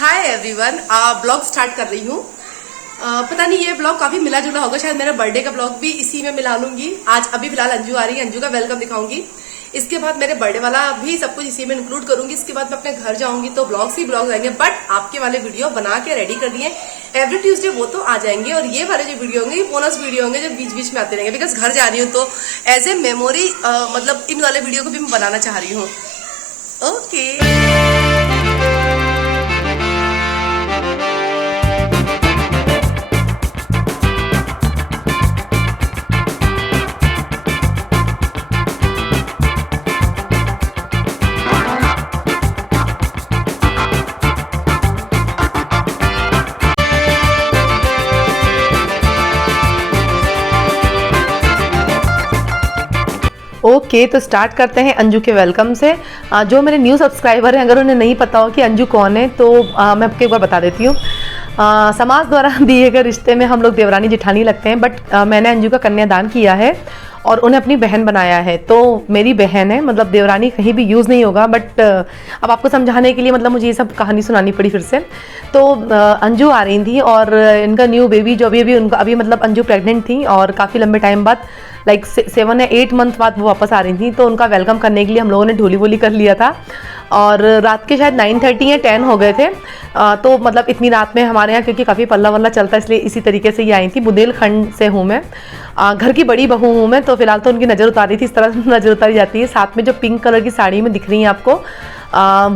Hi everyone, blog start कर रही हूँ। पता नहीं ये ब्लॉग काफी मिला जुला होगा, शायद मेरा बर्थडे का ब्लॉग भी इसी में मिला लूंगी। आज अभी फिलहाल अंजू आ रही है, अंजू का वेलकम दिखाऊंगी। इसके बाद मेरे बर्थडे वाला भी सब कुछ इसी में इंक्लूड करूंगी। इसके बाद मैं अपने घर जाऊंगी तो ब्लॉग्स ही ब्लॉग्स आएंगे, बट आपके वाले वीडियो बना के रेडी कर दिए एवरी ट्यूसडे, वो तो आ जाएंगे। और ये वाले जो वीडियो होंगे, बोनस वीडियो होंगे जो बीच बीच में आते रहेंगे, बिकॉज घर जा रही हूँ तो एज ए मेमोरी मतलब इन वाले वीडियो को भी मैं बनाना चाह रही हूँ। ओके। ओके, तो स्टार्ट करते हैं अंजू के वेलकम से। जो मेरे न्यू सब्सक्राइबर हैं, अगर उन्हें नहीं पता हो कि अंजू कौन है तो मैं आपको एक बार बता देती हूँ। समाज द्वारा दिए गए रिश्ते में हम लोग देवरानी जेठानी लगते हैं, बट मैंने अंजू का कन्यादान किया है और उन्हें अपनी बहन बनाया है, तो मेरी बहन है। मतलब देवरानी कहीं भी यूज़ नहीं होगा, बट अब आपको समझाने के लिए मतलब मुझे ये सब कहानी सुनानी पड़ी फिर से। तो अंजू आ रही थी और इनका न्यू बेबी जो अभी उनका मतलब अंजू प्रेग्नेंट थी और काफ़ी लंबे टाइम बाद लाइक 7 या 8 मंथ बाद वो वापस आ रही थी। तो उनका वेलकम करने के लिए हम लोगों ने ढोली वोली कर लिया था और रात के शायद 9:30 या 10 हो गए थे। तो मतलब इतनी रात में हमारे यहाँ क्योंकि काफ़ी पल्ला वल्ला चलता है, इसलिए इसी तरीके से ये आई थी। बुंदेलखंड से हूँ मैं, घर की बड़ी बहू हूँ मैं, तो फिलहाल तो उनकी नज़र उतारी थी, इस तरह से नज़र उतारी जाती है। साथ में जो पिंक कलर की साड़ी में दिख रही है आपको,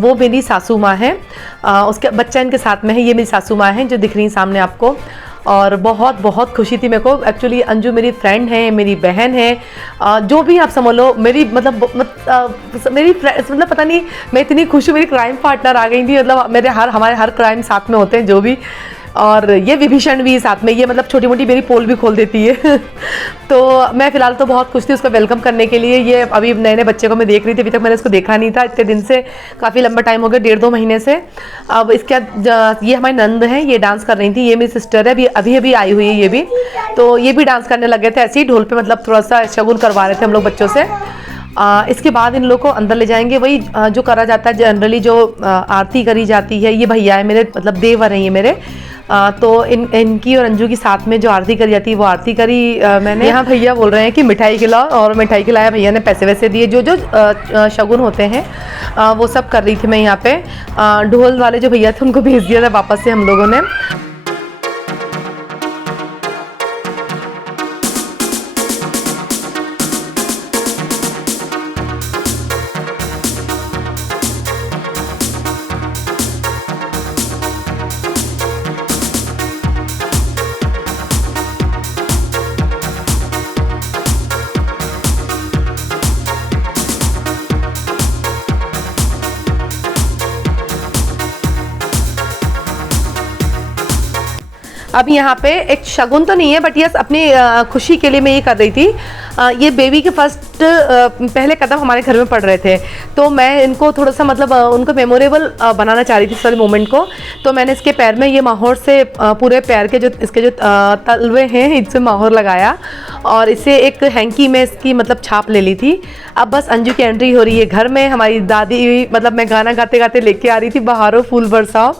वो मेरी सासू माँ है। उसके बच्चा इनके साथ में है, ये मेरी सासू माँ है जो दिख रही है सामने आपको। और बहुत बहुत खुशी थी मेरे को। एक्चुअली अंजू मेरी फ्रेंड है, मेरी बहन है, जो भी आप समझ लो मेरी मतलब मेरी मतलब पता नहीं, मैं इतनी खुश हूँ, मेरी क्राइम पार्टनर आ गई थी। मतलब हमारे हर क्राइम साथ में होते हैं जो भी, और ये विभीषण भी साथ में, ये मतलब छोटी मोटी मेरी पोल भी खोल देती है। तो मैं फ़िलहाल तो बहुत खुश थी उसका वेलकम करने के लिए। ये अभी नए नए बच्चे को मैं देख रही थी, अभी तक मैंने इसको देखा नहीं था इतने दिन से, काफ़ी लंबा टाइम हो गया, 1.5-2 महीने से। अब इसके बाद ये हमारी नंद है, ये डांस कर रही थी। ये मेरी सिस्टर है, अभी अभी आई हुई है ये भी। तो ये भी डांस करने लगे थे ऐसे ही ढोल पर, मतलब थोड़ा सा शगुन करवा रहे थे हम लोग बच्चों से। इसके बाद इन लोग को अंदर ले जाएंगे, वही जो करा जाता है जनरली, जो आरती करी जाती है। ये भैया है मेरे, मतलब देवर हैं ये मेरे। तो इनकी और अंजू की साथ में जो आरती करी जाती है वो आरती करी मैंने। यहाँ भैया बोल रहे हैं कि मिठाई खिलाओ, और मिठाई खिलाया, भैया ने पैसे वैसे दिए। जो जो शगुन होते हैं वो सब कर रही थी मैं यहाँ पे। ढोल वाले जो भैया थे उनको भेज दिया था वापस से हम लोगों ने। अब यहाँ पे एक शगुन तो नहीं है, बट यस अपनी खुशी के लिए मैं ये कर रही थी। ये बेबी के फर्स्ट पहले कदम हमारे घर में पड़ रहे थे, तो मैं इनको थोड़ा सा मतलब उनको मेमोरेबल बनाना चाह रही थी इस वाले मोमेंट को। तो मैंने इसके पैर में ये माहौर से पूरे पैर के जो इसके जो तलवे हैं इनसे माहौर लगाया, और इसे एक हैंकी में इसकी मतलब छाप ले ली थी। अब बस अंजू की एंट्री हो रही है घर में। हमारी दादी, मतलब मैं गाना गाते गाते लेके आ रही थी, बहारो फूल बरसाओ,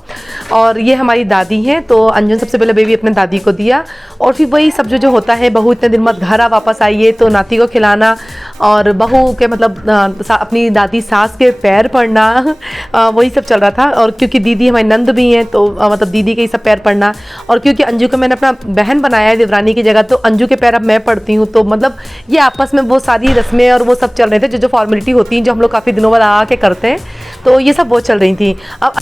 और ये हमारी दादी हैं। तो अंजू ने सबसे पहले बेबी अपने दादी को दिया, और फिर वही सब जो होता है, बहू इतने दिन बाद घर आ वापस आइए तो नाती को खिलाना, और बहू के मतलब अपनी दादी सास के पैर पड़ना, वही सब चल रहा था। और क्योंकि दीदी हमारी नंद भी हैं तो मतलब दीदी के ही सब पैर पड़ना, और क्योंकि अंजू को मैंने अपना बहन बनाया है देवरानी की जगह, तो अंजू के पैर अब मैं पड़ती हूँ। तो मतलब ये आपस में वो सारी रस्में और वो सब चल रहे थे, जो जो फॉर्मेलिटी होती हैं जो हम लोग काफ़ी दिनों बाद आके करते हैं, तो ये सब वो चल रही थी। अब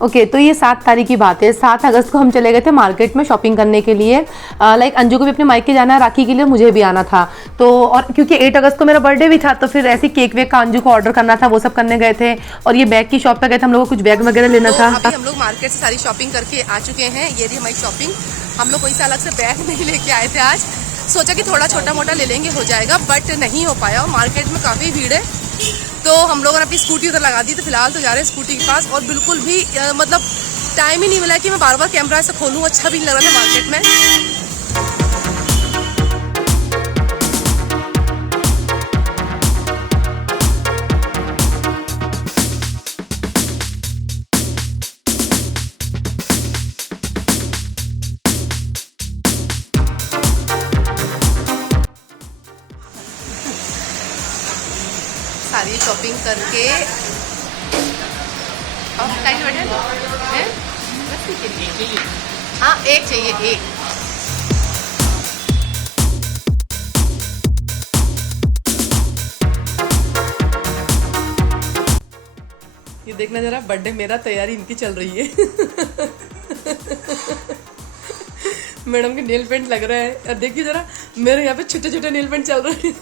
ओके तो ये 7 तारीख की बात है। 7 अगस्त को हम चले गए थे मार्केट में शॉपिंग करने के लिए। लाइक अंजू को भी अपने मायके जाना है, राखी के लिए मुझे भी आना था। तो और क्योंकि 8 अगस्त को मेरा बर्थडे भी था, तो फिर ऐसे केक वेक का अंजू को ऑर्डर करना था, वो सब करने गए थे। और ये बैग की शॉप पे गए थे, हम लोग को कुछ बैग वगैरह लेना था। अभी हम लोग मार्केट से सारी शॉपिंग करके आ चुके हैं। ये रही हमारी शॉपिंग। हम लोग कोई सा अलग से बैग नहीं लेके आए थे आज, सोचा कि थोड़ा छोटा मोटा ले लेंगे हो जाएगा, बट नहीं हो पाया। मार्केट में काफ़ी भीड़ है, तो हम लोगों ने अपनी स्कूटी उधर लगा दी। तो फिलहाल तो जा रहे हैं स्कूटी के पास, और बिल्कुल भी मतलब टाइम ही नहीं मिला कि मैं बार बार कैमरा ऐसे खोलूँ। अच्छा भी नहीं लग रहा था मार्केट में। सारी शॉपिंग करके और टाइम बैठे हैं। हाँ एक चाहिए, एक। ये देखना जरा, बर्थडे मेरा, तैयारी इनकी चल रही है। मैडम के नेल पेंट लग रहा है, और देखिए जरा मेरे यहाँ पे छोटे छोटे नेल पेंट चल रहे हैं।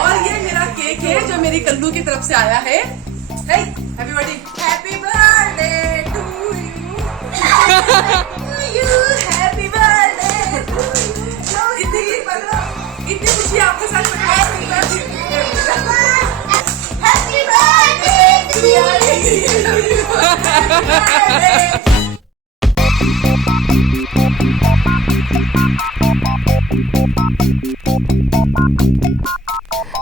और ये मेरा केक है जो मेरी कल्लू की तरफ से आया है। Happy birthday, happy birthday to you, happy birthday to you. इतनी खुशी आपके साथ। Happy birthday to you.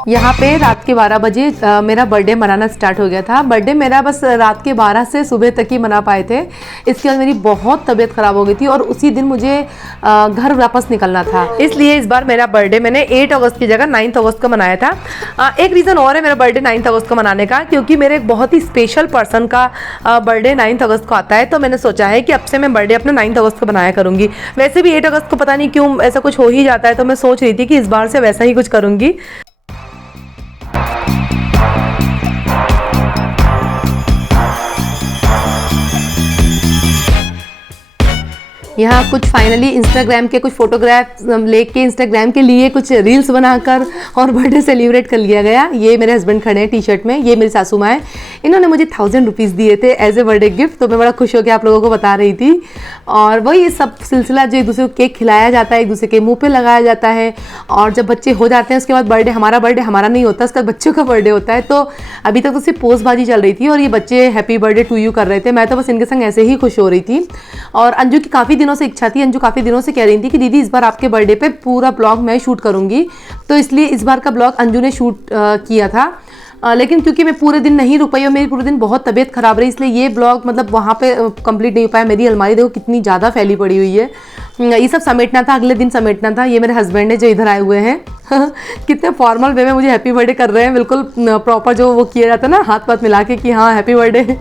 यहाँ पे रात के 12 बजे मेरा बर्थडे मनाना स्टार्ट हो गया था। बर्थडे मेरा बस रात के 12 से सुबह तक ही मना पाए थे। इसके बाद मेरी बहुत तबीयत ख़राब हो गई थी, और उसी दिन मुझे घर वापस निकलना था। इसलिए इस बार मेरा बर्थडे मैंने 8 अगस्त की जगह 9 अगस्त को मनाया था। एक रीज़न और है मेरा बर्थडे 9 अगस्त को मनाने का, क्योंकि मेरे एक बहुत ही स्पेशल पर्सन का बर्थडे 9 अगस्त को आता है। तो मैंने सोचा है कि अब से मैं बर्थडे अपना 9 अगस्त को बनाया करूँगी। वैसे भी 8 अगस्त को पता नहीं क्यों ऐसा कुछ हो ही जाता है, तो मैं सोच रही थी कि इस बार से वैसा ही कुछ करूँगी। यहाँ कुछ फाइनली इंस्टाग्राम के कुछ फोटोग्राफ लेके इंस्टाग्राम के लिए कुछ रील्स बनाकर और बर्थडे सेलिब्रेट कर लिया गया। ये मेरे हस्बैंड खड़े हैं टी शर्ट में, ये मेरी सासू माँ है। इन्होंने मुझे 1000 रुपीज़ दिए थे एज ए बर्थडे गिफ्ट, तो मैं बड़ा खुश होकर आप लोगों को बता रही थी। और वही सब सिलसिला जो एक दूसरे को केक खिलाया जाता है, एक दूसरे के मुँह पर लगाया जाता है, और जब बच्चे हो जाते हैं उसके बाद बर्थडे हमारा नहीं होता, उसका बच्चों का बर्थडे होता है। तो अभी तक तो सिर्फ पोस्टबाजी चल रही थी, और ये बच्चे हैप्पी बर्थडे टू यू कर रहे थे। मैं तो बस इनके संग ऐसे ही खुश हो रही थी। और अंजू की काफ़ी दिनों से इच्छा थी, अंजू काफ़ी दिनों से कह रही थी कि दीदी इस बार आपके बर्थडे पे पूरा ब्लॉग मैं शूट करूंगी। तो इसलिए इस बार का ब्लॉग अंजू ने शूट किया था। लेकिन क्योंकि मैं पूरे दिन नहीं रुक पाई और मेरी पूरे दिन बहुत तबीयत खराब रही, इसलिए ये ब्लॉग मतलब वहाँ पे कंप्लीट नहीं हो पाया। मेरी अलमारी देखो कितनी ज़्यादा फैली पड़ी हुई है, ये सब समेटना था, अगले दिन समेटना था। ये मेरे हस्बैंड है जो इधर आए हुए हैं। कितने फॉर्मल वे में मुझे हैप्पी बर्थडे कर रहे हैं, बिल्कुल प्रॉपर जो वो किया जाता है ना, हाथ पाथ मिला के कि हाँ हैप्पी बर्थडे।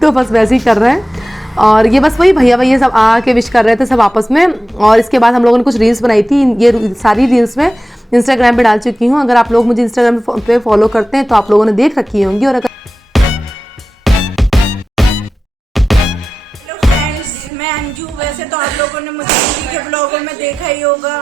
तो बस वैसे ही कर रहे हैं। और ये बस वही भैया सब आके विश कर रहे थे सब आपस में। और इसके बाद हम लोगों ने कुछ रील्स बनाई थी, ये सारी रील्स में इंस्टाग्राम पे डाल चुकी हूँ। अगर आप लोग मुझे इंस्टाग्राम पे फॉलो करते हैं तो आप लोगों ने देख रखी होंगी। और अगर मैं अंजू, वैसे तो आप लोगों ने मुझे दीदी के ब्लॉगों में देखा ही होगा,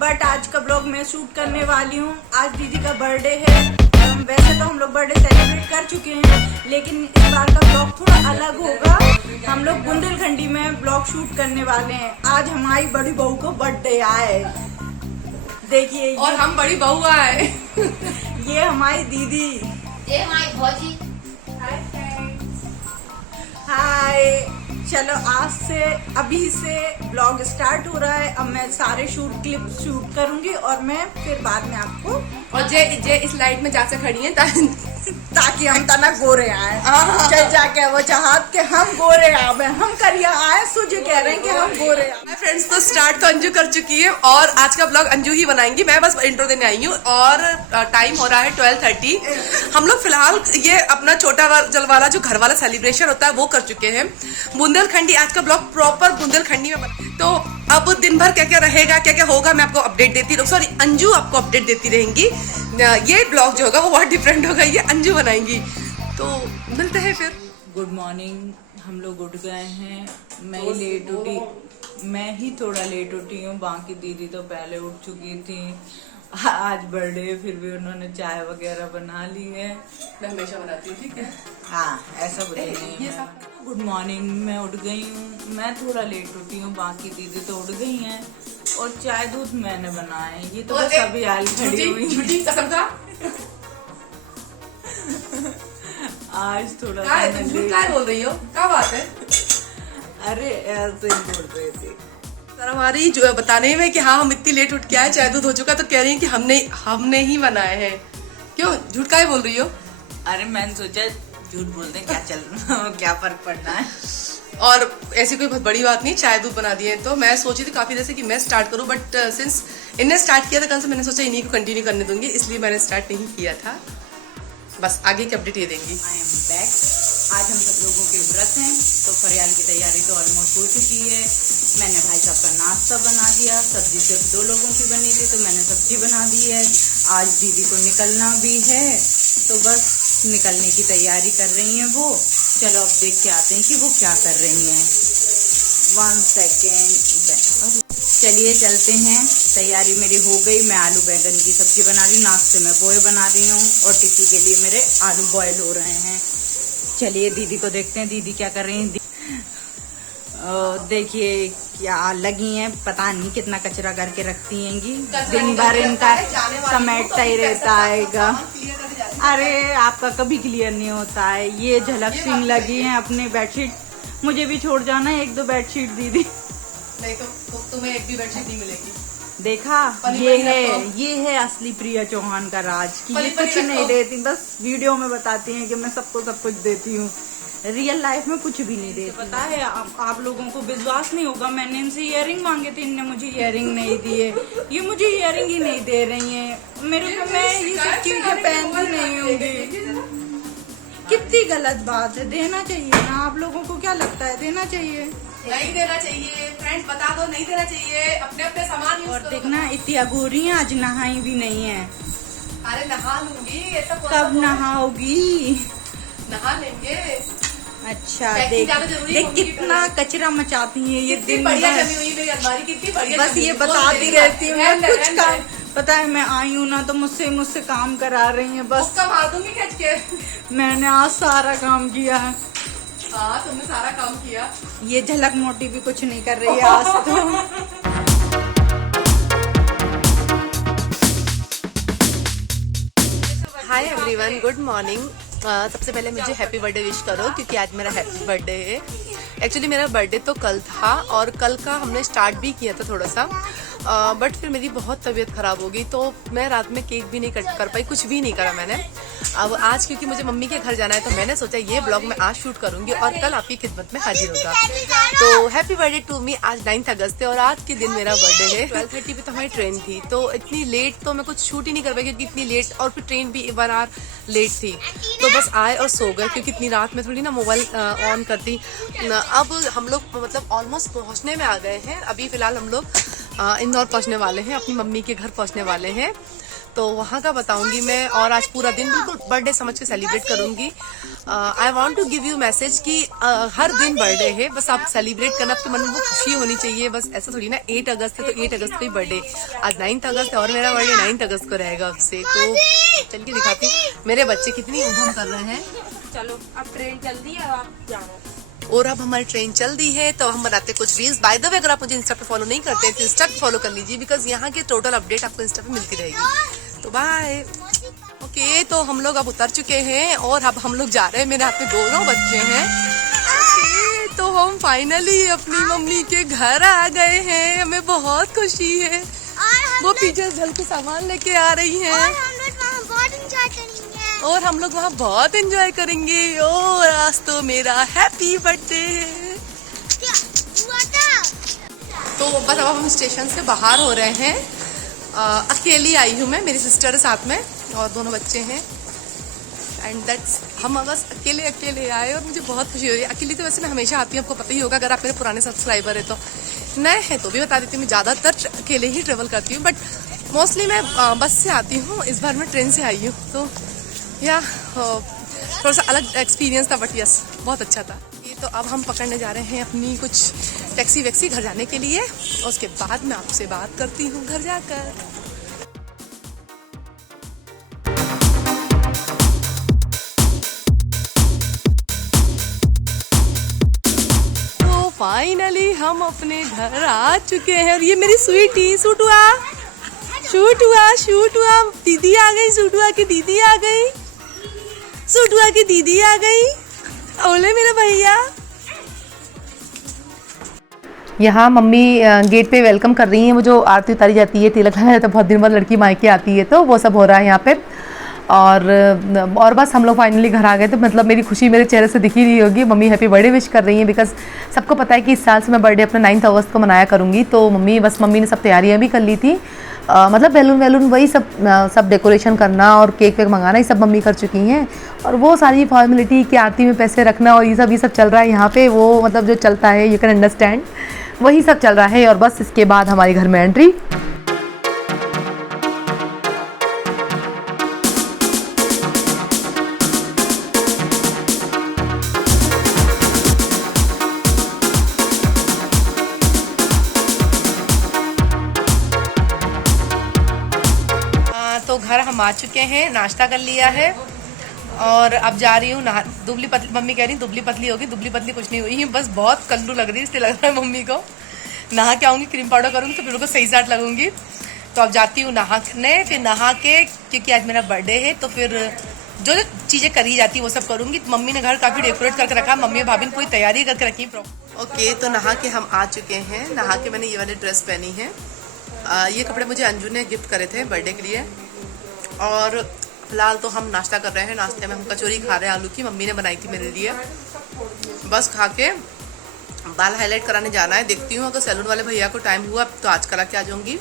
बट आज का ब्लॉग मैं शूट करने वाली हूँ। आज दीदी का बर्थडे है। वैसे तो हम लोग बर्थडे सेलिब्रेट कर चुके हैं, लेकिन इस बार का ब्लॉग थोड़ा अलग होगा। हम लोग बुंदेलखंडी में ब्लॉग शूट करने वाले हैं। आज हमारी बड़ी बहू को बर्थडे आए, देखिए। और हम बड़ी बहू आए। ये हमारी दीदी, ये हमारी भौजी। हाय। चलो आज से अभी से ब्लॉग स्टार्ट हो रहा है। अब मैं सारे क्लिप शूट करूंगी और मैं फिर बाद में आपको। और जे इस लाइट में जा से खड़ी है ताकि हम तना गोरे आए। चल जाके वो चाहत के हम गोरे आवे, हम करिया आए, सुझे कह रहे हैं कि हम गोरे आए। फ्रेंड्स, तो स्टार्ट तो अंजू कर चुकी है और आज का ब्लॉग अंजू ही बनाएंगी। मैं बस इंट्रो देने आई हूँ और टाइम हो रहा है 12:30। हम लोग फिलहाल ये अपना छोटा जल वाला जो घर वाला सेलिब्रेशन होता है वो कर चुके हैं। बुंदेलखंडी, आज का ब्लॉग प्रॉपर बुंदेलखंडी में बना। तो अब दिन भर क्या क्या रहेगा, क्या क्या होगा, मैं आपको अपडेट देती रहूँ। सॉरी, अंजू आपको अपडेट देती रहेंगी। ये ब्लॉग जो होगा वो बहुत डिफरेंट होगा, ये अंजू बनाएंगी। तो मिलते हैं फिर। गुड मॉर्निंग, हम लोग उठ गए हैं। मैं ही लेट उठी, मैं ही थोड़ा लेट उठी हूँ, बाकी दीदी तो पहले उठ चुकी थी। आज बर्थडे, फिर भी उन्होंने चाय वगैरह बना ली है। मैं हमेशा बनाती हूँ, ठीक है। हाँ, ऐसा बोले नहीं। गुड मॉर्निंग, मैं उठ गई हूँ, मैं थोड़ा लेट उठी हूँ, बाकी दीदी तो उठ गई हैं और चाय दूध मैंने बनाए। ये तो बस अभी आल खड़ी हुई। झूठी कसम का। आज थोड़ा झूठ काय बोल रही हो, क्या बात है? अरे ऐसे ही बोल रही थी सर हमारी जो बताने में कि हाँ हम इतनी लेट उठ के आए, चाय दूध हो चुका, तो कह रही हैं कि हमने ही बनाए हैं। क्यों झूठ काय बोल रही हो? अरे मैंने सोचा झूठ बोलते क्या चल क्या फर्क पड़ना है। और ऐसी कोई बहुत बड़ी बात नहीं, चाय दूध बना दिए। तो मैं सोची थी काफी देर से कि मैं स्टार्ट करूं, बट सिंस इनने स्टार्ट किया था कल से, मैंने सोचा इन्हीं को कंटिन्यू करने दूंगी, इसलिए मैंने स्टार्ट नहीं किया था। बस आगे की अपडेट ये देंगी। I am back. आज हम सब लोगों के व्रत हैं, तो फरियाल की तैयारी तो ऑलमोस्ट हो चुकी है। मैंने भाई साहब का नाश्ता बना दिया, सब्जी सिर्फ 2 लोगों की बनी थी तो मैंने सब्जी बना दी है। आज दीदी को निकलना भी है, तो बस निकलने की तैयारी कर रही हैं वो। चलो अब देख के आते हैं कि वो क्या कर रही हैं। 1 सेकेंड, चलिए चलते हैं। तैयारी मेरी हो गई, मैं आलू बैंगन की सब्जी बना रही हूँ, नाश्ते में पोहे बना रही हूँ और टिक्की के लिए मेरे आलू बॉयल हो रहे हैं। चलिए दीदी को देखते हैं, दीदी क्या कर रही हैं। देखिए क्या लगी हैं, पता नहीं कितना कचरा करके रखती हैंगी, दिन भर इनका समेटता ही रहता है। अरे आपका कभी क्लियर नहीं होता है। ये झलक सिंह लगी हैं अपनी बेडशीट, मुझे भी छोड़ जाना है 1-2 बेडशीट दीदी। नहीं तो तुम्हें एक भी बेडशीट नहीं मिलेगी। देखा, ये है असली प्रिया चौहान का राज कि ये कुछ नहीं देती, बस वीडियो में बताती हैं कि मैं सबको सब कुछ देती हूँ, रियल लाइफ में कुछ भी नहीं देती। पता है आप लोगों को विश्वास नहीं होगा, मैंने इनसे इयररिंग मांगे थे, इनने मुझे इयररिंग नहीं दिए। ये मुझे इयररिंग ही नहीं दे रही हैं मेरे को, मैं ये सब चीजें पहनती नहीं होंगी। कितनी गलत बात है, देना चाहिए ना। आप लोगों को क्या लगता है, देना चाहिए? नहीं देना चाहिए। फ्रेंड्स बता दो, नहीं देना चाहिए। अपने अपने सामान यूज और करो। देखना इतनी अघोरी है, आज नहाई भी नहीं है। अरे नहा लूंगी, ऐसा कब नहाओगी? नहा लेंगे। अच्छा पैकिंग ज्यादा जरूरी देख होगी कितना कचरा मचाती है ये कितनी दिन बढ़िया भर। जमी हुई मेरी अलमारी, कितनी बढ़िया बस जमी ये हुई। बताती रहती हूँ मैं कुछ रहने काम। दे। पता है मैं आई हूँ ना तो मुझसे काम करा रही हैं बस। उसका मार दूंगी खींच के। मैंने आज सारा काम किया है। हाँ तुमने सारा काम किया। ये झलक मोटी भी कुछ नहीं कर रही है आज तो। Hi everyone, good morning. सबसे पहले मुझे हैप्पी बर्थडे विश करो क्योंकि आज मेरा हैप्पी बर्थडे है। एक्चुअली मेरा बर्थडे तो कल था और कल का हमने स्टार्ट भी किया था थोड़ा सा, बट फिर मेरी बहुत तबीयत ख़राब हो गई तो मैं रात में केक भी नहीं कट कर पाई, कुछ भी नहीं करा मैंने। अब आज क्योंकि मुझे मम्मी के घर जाना है तो मैंने सोचा ये ब्लॉग मैं आज शूट करूंगी और कल आपकी खिदमत में हाजिर होगा। तो हैप्पी बर्थडे टू मी। आज 9 अगस्त है और आज के दिन मेरा बर्थडे है। 12:30 पे तो हमारी ट्रेन थी तो इतनी लेट तो मैं कुछ शूट ही नहीं कर पाई क्योंकि इतनी लेट, और फिर ट्रेन भी 1 आवर लेट थी। तो बस आए और सो गए क्योंकि इतनी रात में थोड़ी ना मोबाइल ऑन करती। अब हम लोग मतलब ऑलमोस्ट पहुंचने में आ गए हैं। अभी फिलहाल हम लोग इंदौर पहुंचने वाले हैं, अपनी मम्मी के घर पहुंचने वाले हैं, तो वहाँ का बताऊंगी मैं। और आज पूरा दिन बिल्कुल बर्थडे समझ के सेलिब्रेट करूंगी। I want to give you message कि हर दिन बर्थडे है, बस आप सेलिब्रेट करना, आपके मन में वो खुशी होनी चाहिए। बस ऐसा थोड़ी ना 8 अगस्त है तो 8 अगस्त को ही बर्थडे, आज 9 अगस्त है और मेरा बर्थडे 9 अगस्त को रहेगा उससे। तो चल के दिखाती हूँ मेरे बच्चे कितनी उधम कर रहे हैं। चलो अब ट्रेन जल्दी है, अब आप जाओ। और अब हमारी ट्रेन चल दी है तो हम बनाते कुछ रील्स। बाय द वे अगर आप मुझे इंस्टा पे फॉलो नहीं करते तो इंस्टा पे फॉलो कर लीजिए बिकॉज यहाँ की टोटल अपडेट आपको इंस्टा पे मिलती रहेगी। तो बाय। ओके, तो हम लोग अब उतर चुके हैं और अब हम लोग जा रहे हैं। मेरे हाथ में दोनों बच्चे हैं। ओके, तो हम फाइनली अपनी मम्मी के घर आ गए हैं, हमें बहुत खुशी है। वो पीछे झल के सामान लेके आ रही हैं। और हम लोग वहाँ बहुत एंजॉय करेंगे। और आज तो मेरा हैप्पी बर्थडे है। तो बस अब हम स्टेशन से बाहर हो रहे हैं। अकेली आई हूँ मैं, मेरी सिस्टर है साथ में और दोनों बच्चे हैं। एंड दैट्स, हम बस अकेले आए और मुझे बहुत खुशी हो रही है। अकेली तो वैसे मैं हमेशा आती हूँ, आपको पता ही होगा अगर आप मेरे पुराने सब्सक्राइबर है तो। नए हैं तो भी बता देती हूँ, मैं ज़्यादातर अकेले ही ट्रेवल करती हूँ, बट मोस्टली मैं बस से आती हूँ। इस बार मैं ट्रेन से आई हूँ, तो या थोड़ा सा अलग एक्सपीरियंस था, बट यस बहुत अच्छा था। तो अब हम पकड़ने जा रहे हैं अपनी कुछ टैक्सी वैक्सी घर जाने के लिए, और उसके बाद मैं आपसे बात करती हूँ घर जाकर। तो फाइनली हम अपने घर आ चुके हैं, और ये मेरी स्वीटी शूट हुआ दीदी आ गई, शूट हुआ की दीदी आ गई, शूट हुआ की दीदी आ गई। ओले मेरे भैया। यहाँ मम्मी गेट पे वेलकम कर रही हैं। वो जो आरती उतारी जाती है, तिलक लगाया जाता है, बहुत दिन बाद लड़की मायके आती है, तो वो सब हो रहा है यहाँ पे। और बस हम लोग फाइनली घर आ गए। तो मतलब मेरी खुशी मेरे चेहरे से दिखी रही होगी। मम्मी हैप्पी बर्थडे विश कर रही हैं, बिकॉज सबको पता है कि इस साल से मैं बर्थडे अपना 9 अगस्त को मनाया करूँगी। तो मम्मी ने सब तैयारियाँ भी कर ली थी। मतलब बैलून वही सब डेकोरेशन करना और केक वेक मंगाना, ये सब मम्मी कर चुकी हैं। और वो सारी फॉर्मेलिटी कि आरती में पैसे रखना और ये सब चल रहा है यहाँ पे, वो मतलब जो चलता है, यू कैन अंडरस्टैंड, वही सब चल रहा है। और बस इसके बाद हमारे घर में एंट्री। तो घर हम आ चुके हैं, नाश्ता कर लिया है और अब जा रही हूँ नहा। दुबली पतली, मम्मी कह रही दुबली पतली होगी, दुबली पतली कुछ नहीं हुई, बस बहुत कल्लू लग रही है, इसलिए लग रहा है मम्मी को। नहा के आऊँगी, क्रीम पाउडर करूँगी तो फिर उनको सही साट लगूंगी। तो अब जाती हूँ नहाने, फिर नहा के, क्योंकि आज मेरा बर्थडे है तो फिर जो चीज़ें करी जाती है वो सब करूँगी। मम्मी ने घर काफ़ी डेकोरेट करके रखा, मम्मी और भाभी ने पूरी तैयारी करके रखी। ओके, तो नहा के हम आ चुके हैं। नहा के मैंने ये वाली ड्रेस पहनी है। ये कपड़े मुझे अंजू ने गिफ्ट करे थे बर्थडे के लिए। और फिलहाल तो हम नाश्ता कर रहे हैं। नाश्ते में हम कचौरी खा रहे हैं आलू की, मम्मी ने बनाई थी मेरे लिए। बस खा के बाल हाईलाइट कराने जाना है। देखती हूँ अगर सैलून वाले भैया को टाइम हुआ तो आज करा के आ जाऊँगी,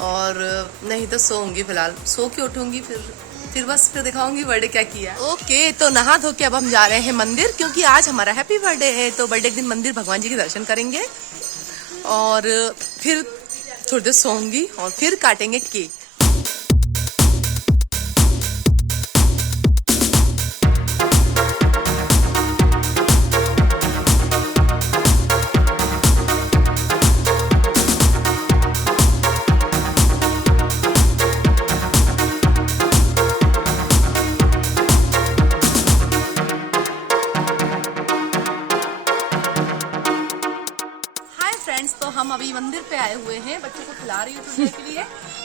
और नहीं तो सोऊंगी। फिलहाल सो के उठूँगी, फिर बस फिर दिखाऊंगी बर्थडे क्या किया। ओके, तो नहा धो के अब हम जा रहे हैं मंदिर, क्योंकि आज हमारा हैप्पी बर्थडे है। तो बर्थडे के दिन मंदिर भगवान जी के दर्शन करेंगे और फिर थोड़ी देर सोऊंगी और फिर काटेंगे केक। तो हम अभी मंदिर पे आए हुए हैं, बच्चों को खिला रही हूँ थोड़ी देर के लिए।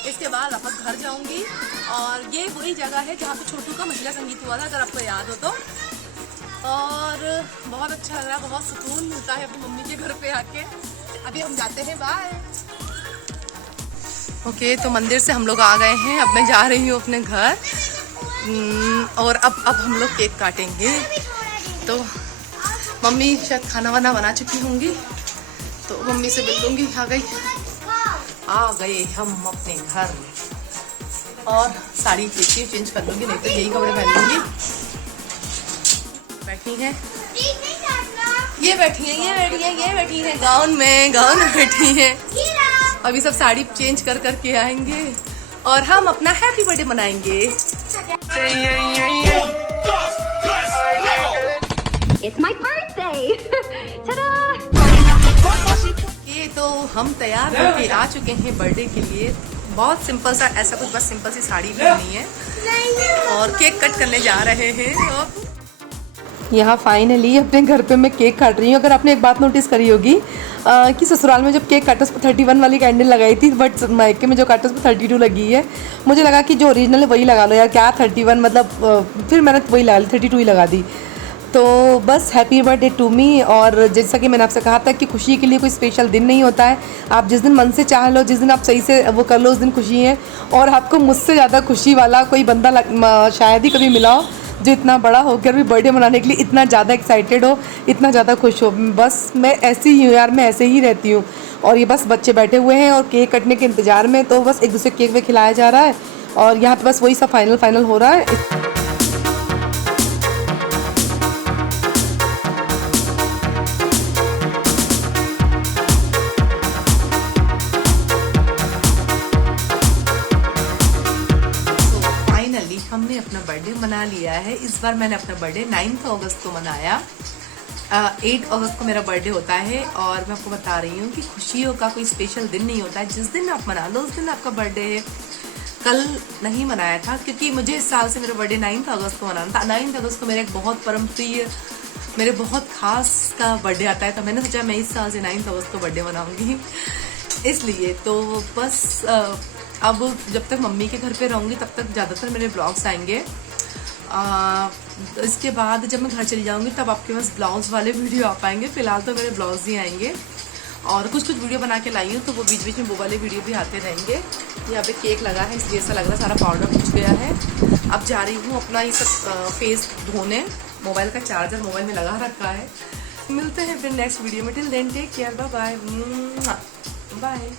इसके बाद वापस घर जाऊंगी। और ये वही जगह है जहाँ पे छोटू का महिला संगीत हुआ था, अगर आपको याद हो तो। और बहुत अच्छा लग रहा है, बहुत सुकून मिलता है अपनी मम्मी के घर पे आके। अभी हम जाते हैं, बाय। ओके, तो मंदिर से हम लोग आ गए हैं। अब मैं जा रही हूँ अपने घर, और अब हम लोग केक काटेंगे। तो मम्मी शायद खाना वाना बना चुकी होंगी, तो मम्मी से मिल लूंगी। आ गए हम अपने घर, और साड़ी चेंज कर लूंगी, नहीं तो यही कपड़े पहन लूंगी। बैठी है, ये बैठी है गाउन में बैठी है। अभी सब साड़ी चेंज करके आएंगे और हम अपना हैप्पी बर्थडे मनाएंगे। It's my birthday! Ta-da! ये तो हम तैयार होके आ चुके हैं बर्थडे के लिए। बहुत सिंपल सा, ऐसा कुछ, बस सिंपल सी साड़ी पहनी है और केक कट करने जा रहे हैं। यहाँ फाइनली अपने घर पे मैं केक काट रही हूँ। अगर आपने एक बात नोटिस करी होगी कि ससुराल में जब केक काटा उस पर 31 वाली कैंडल लगाई थी, बट मायके में जो काटा उस पर 32 लगी है। मुझे लगा कि जो ओरिजिनल है वही लगा लो यार, क्या 31 मतलब, फिर मैंने वही लगा ली, 32 ही लगा दी। तो बस हैप्पी बर्थडे टू मी। और जैसा कि मैंने आपसे कहा था कि खुशी के लिए कोई स्पेशल दिन नहीं होता है। आप जिस दिन मन से चाह लो, जिस दिन आप सही से वो कर लो, उस दिन खुशी है। और आपको मुझसे ज़्यादा खुशी वाला कोई बंदा शायद ही कभी मिला हो जो इतना बड़ा होकर भी बर्थडे मनाने के लिए इतना ज़्यादा एक्साइटेड हो, इतना ज़्यादा खुश हो। बस मैं ऐसी ही हूँ यार, मैं ऐसे ही रहती हूँ। और ये बस बच्चे बैठे हुए हैं और केक कटने के इंतज़ार में, तो बस एक दूसरे केक में खिलाया जा रहा है और यहाँ पे बस वही सब फाइनल हो रहा है। हमने अपना बर्थडे मना लिया है। इस बार मैंने अपना बर्थडे 9 अगस्त को मनाया। 8 अगस्त को मेरा बर्थडे होता है और मैं आपको बता रही हूँ कि खुशियों का कोई स्पेशल दिन नहीं होता है। जिस दिन आप मना लो उस दिन आपका बर्थडे है। कल नहीं मनाया था क्योंकि मुझे इस साल से मेरा बर्थडे 9 अगस्त को मनाना था। 9 अगस्त को मेरा एक बहुत परम प्रिय, मेरे बहुत खास का बर्थडे आता है, तो मैंने सोचा मैं इस साल से 9 अगस्त को बर्थडे मनाऊंगी। इसलिए तो बस अब जब तक मम्मी के घर पे रहूँगी तब तक ज़्यादातर मेरे ब्लॉग्स आएंगे। इसके बाद जब मैं घर चली जाऊँगी तब आपके पास ब्लाउज वाले वीडियो आ पाएंगे। फिलहाल तो मेरे ब्लाउज ही आएंगे और कुछ वीडियो बना के लाई हूँ, तो वो बीच बीच में वो वाले वीडियो भी आते रहेंगे। यहाँ पे केक लगा है इसलिए ऐसा लग रहा है सारा पाउडर कुछ गया है। अब जा रही हूँ अपना ये सब फेस धोने। मोबाइल का चार्जर मोबाइल में लगा रखा है। मिलते हैं फिर नेक्स्ट वीडियो में। Till then take care, bye bye.